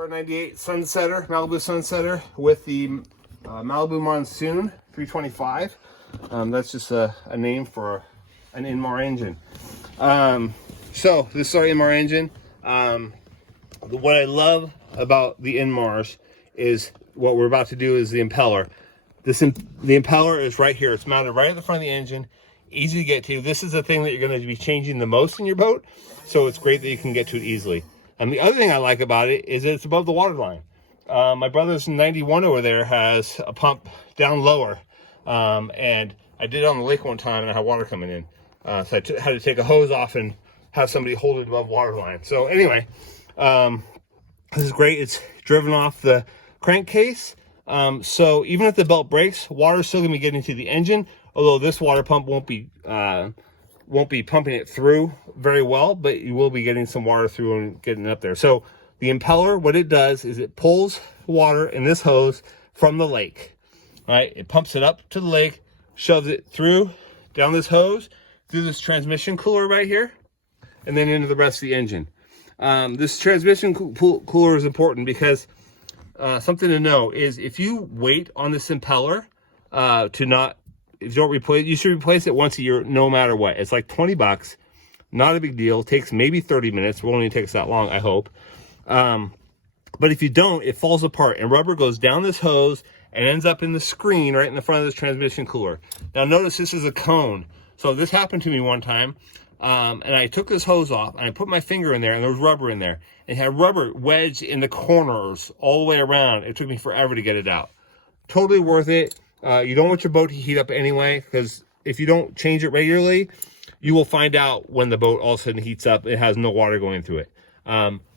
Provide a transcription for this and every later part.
our 98 Sunsetter, Malibu Sunsetter with the Malibu Monsoon 325. That's just a name for an Inmar engine. So this is our Inmar engine. What I love about the Inmars is what we're about to do is the impeller. The impeller is right here. It's mounted right at the front of the engine, easy to get to. This is the thing that you're going to be changing the most in your boat, so it's great that you can get to it easily. And the other thing I like about it is that it's above the water line. My brother's 91 over there has a pump down lower, and I did it on the lake one time and I had water coming in. So I had to take a hose off and have somebody hold it above water line. So anyway, this is great. It's driven off the crankcase. So even if the belt breaks, water is still going to be getting to the engine, although this water pump won't be pumping it through very well, but you will be getting some water through and getting it up there. So the impeller, what it does is it pulls water in this hose from the lake, right? It pumps it up to the lake, shoves it through, down this hose, through this transmission cooler right here, and then into the rest of the engine. This transmission cooler is important because something to know is if you wait on this impeller if you don't replace, you should replace it once a year, no matter what. It's like 20 bucks, not a big deal. It takes maybe 30 minutes. It won't even take us that long, I hope. But if you don't, it falls apart and rubber goes down this hose and ends up in the screen right in the front of this transmission cooler. Now notice this is a cone. So this happened to me one time. And I took this hose off and I put my finger in there and there was rubber in there. It had rubber wedged in the corners all the way around. It took me forever to get it out. Totally worth it. You don't want your boat to heat up anyway, because if you don't change it regularly, you will find out when the boat all of a sudden heats up, it has no water going through it.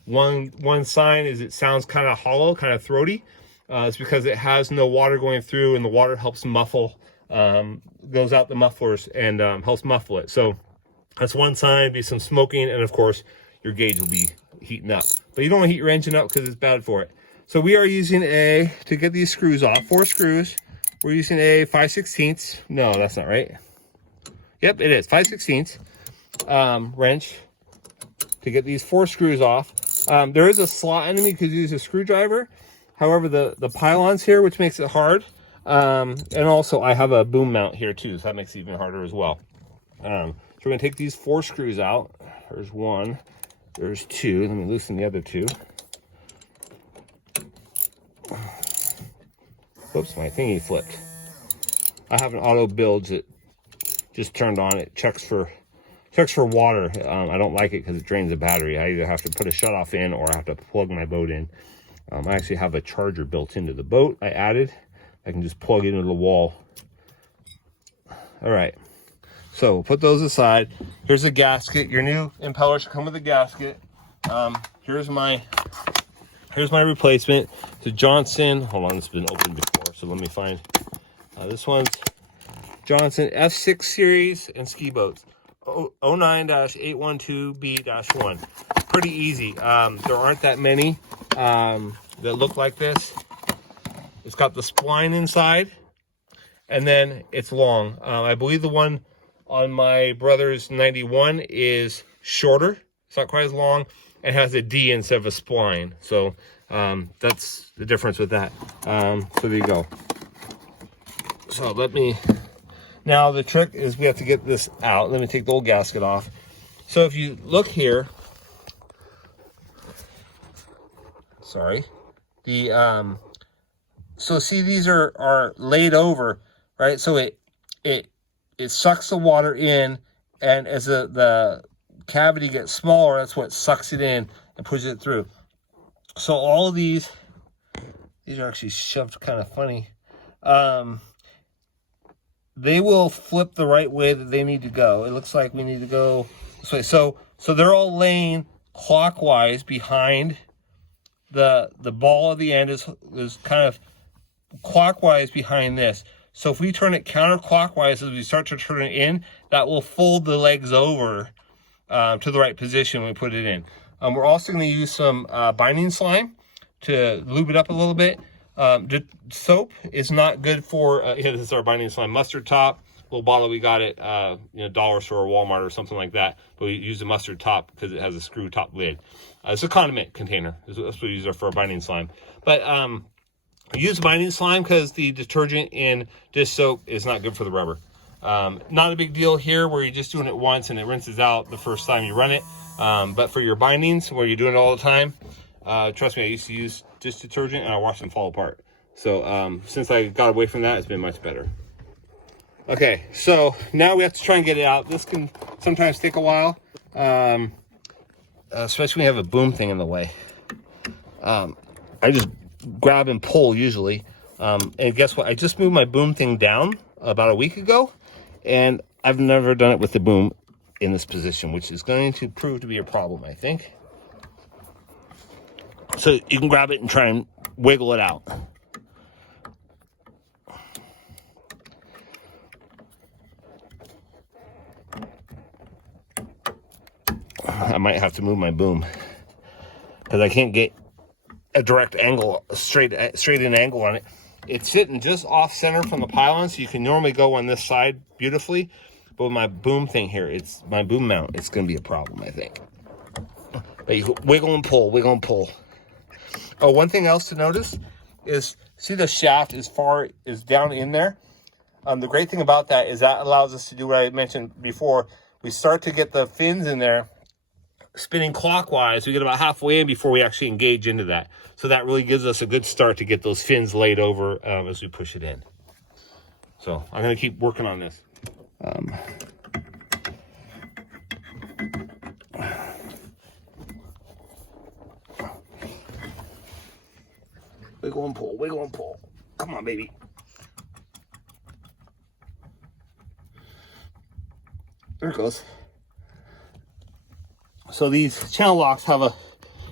One sign is it sounds kind of hollow, kind of throaty. It's because it has no water going through and the water helps muffle, goes out the mufflers and helps muffle it. So that's one sign, be some smoking, and of course your gauge will be heating up. But you don't want to heat your engine up because it's bad for it. So we are using to get these screws off, 4 screws. We're using a 5/16. No, that's not right. Yep, it is 5/16 wrench to get these 4 screws off. There is a slot in them you could use a screwdriver. However, the pylon's here, which makes it hard. And also I have a boom mount here too, so that makes it even harder as well. So we're gonna take these 4 screws out. There's 1, there's 2. Let me loosen the other 2. Whoops, my thingy flipped. I have an auto bilge that just turned on. It checks for water. I don't like it because it drains the battery. I either have to put a shutoff in or I have to plug my boat in. I actually have a charger built into the boat I added. I can just plug it into the wall. All right, so put those aside. Here's a gasket. Your new impeller should come with a gasket. Here's my replacement. It's a Johnson. Hold on, it's been opened before, so let me find. This one's Johnson F6 series and ski boats. 09-812B-1. Pretty easy. There aren't that many that look like this. It's got the spline inside, and then it's long. I believe the one on my brother's 91 is shorter. It's not quite as long. It has a D instead of a spline. So that's the difference with that. So there you go. So now the trick is we have to get this out. Let me take the old gasket off. So if you look here, sorry, so see these are laid over, right? So it sucks the water in, and as the cavity gets smaller, that's what sucks it in and pushes it through. So all of these are actually shoved kind of funny. They will flip the right way that they need to go. It looks like we need to go this way. So they're all laying clockwise behind the ball of the end is kind of clockwise behind this. So if we turn it counterclockwise as we start to turn it in, that will fold the legs over to the right position when we put it in. We're also going to use some binding slime to lube it up a little bit. Soap is not good for, this is our binding slime, mustard top, little bottle we got at dollar store or Walmart or something like that, but we use a mustard top because it has a screw top lid. It's a condiment container. That's what we use it for, a binding slime. But I use binding slime because the detergent in dish soap is not good for the rubber. Not a big deal here where you're just doing it once and it rinses out the first time you run it. But for your bindings where you're doing it all the time, trust me, I used to use dish detergent and I watched them fall apart. So since I got away from that, it's been much better. Okay, so now we have to try and get it out. This can sometimes take a while, especially when you have a boom thing in the way. I just grab and pull usually. And guess what? I just moved my boom thing down about a week ago, and I've never done it with the boom in this position, which is going to prove to be a problem, I think. So you can grab it and try and wiggle it out. I might have to move my boom because I can't get a direct angle, straight in angle on it. It's sitting just off center from the pylon, so you can normally go on this side beautifully. But with my boom thing here, it's my boom mount, it's going to be a problem, I think. But you wiggle and pull, wiggle and pull. Oh, one thing else to notice is, see the shaft is down in there. The great thing about that is that allows us to do what I mentioned before. We start to get the fins in there spinning clockwise. We get about halfway in before we actually engage into that. So that really gives us a good start to get those fins laid over as we push it in. So I'm going to keep working on this. Wiggle and pull, wiggle and pull. Come on, baby. There it goes. So these channel locks have a,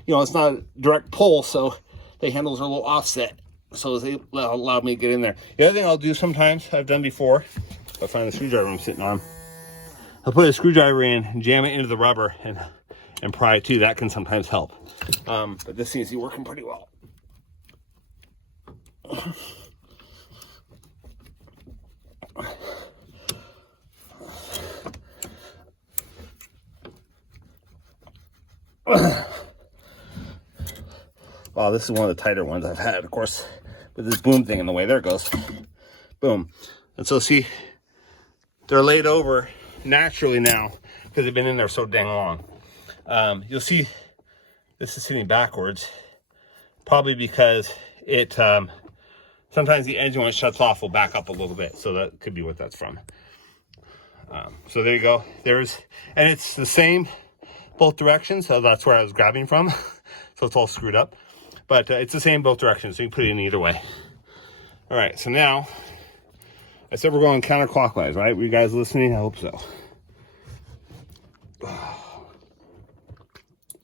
it's not a direct pull, so the handles are a little offset. So they allow me to get in there. The other thing I'll do sometimes, I've done before, if I find the screwdriver I'm sitting on, I'll put a screwdriver in, jam it into the rubber, and pry it too. That can sometimes help. But this seems to be working pretty well. Wow, this is one of the tighter ones I've had, of course, with this boom thing in the way. There it goes. Boom. And so see, they're laid over naturally now because they've been in there so dang long. You'll see this is sitting backwards, probably because it sometimes the engine when it shuts off will back up a little bit, so that could be what that's from. So there you go. And it's the same both directions, so that's where I was grabbing from. So it's all screwed up, but it's the same both directions, so you can put it in either way. All right, so now I said we're going counterclockwise, right? Were you guys listening? I hope so.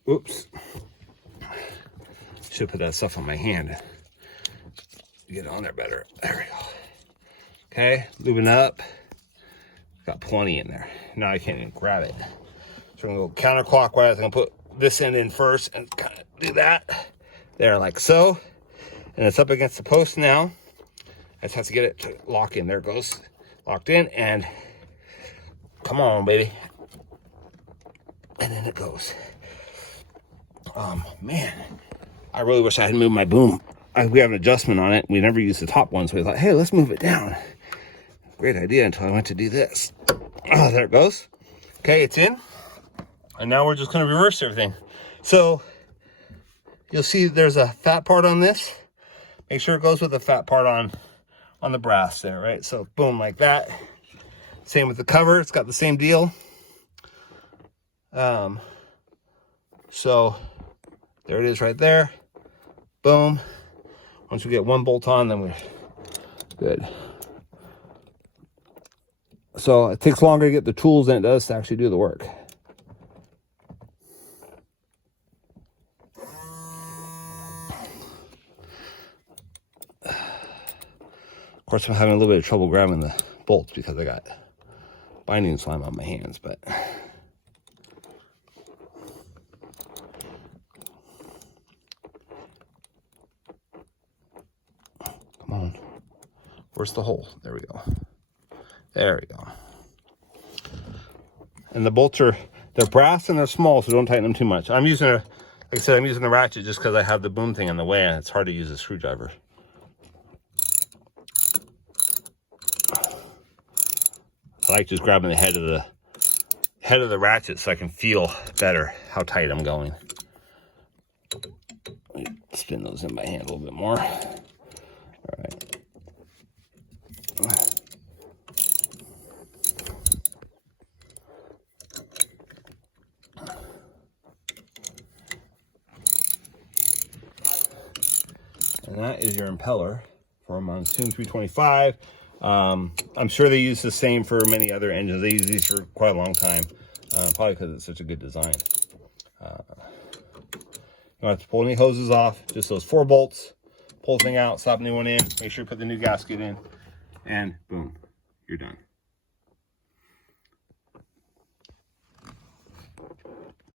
Oops. Should put that stuff on my hand. Get it on there better. There we go. Okay, moving up. Got plenty in there. Now I can't even grab it. So I'm gonna go counterclockwise. I'm gonna put this end in first and kind of do that. There, like so. And it's up against the post now. I just have to get it to lock in. There it goes. Locked in, and come on, baby. And then it goes. Man, I really wish I had moved my boom. We have an adjustment on it. We never used the top one, so we thought, hey, let's move it down. Great idea until I went to do this. Oh, there it goes. Okay, it's in. And now we're just going to reverse everything. So you'll see there's a fat part on this. Make sure it goes with the fat part on the brass there, right? So boom, like that. Same with the cover. It's got the same deal. So there it is right there. Boom. Once we get one bolt on, then we're good. So it takes longer to get the tools than it does to actually do the work. Of course, I'm having a little bit of trouble grabbing the bolts because I got binding slime on my hands, but come on. Where's the hole? There we go. There we go. And the bolts they're brass and they're small, so don't tighten them too much. I'm using like I said, I'm using the ratchet just because I have the boom thing in the way and it's hard to use a screwdriver. I like just grabbing the head of the ratchet so I can feel better how tight I'm going. Let me spin those in my hand a little bit more. All right. And that is your impeller for a Monsoon 325. I'm sure they use the same for many other engines. They use these for quite a long time, probably because it's such a good design. You don't have to pull any hoses off, just those 4 bolts. Pull the thing out, slap a new one in, make sure you put the new gasket in, and boom, you're done.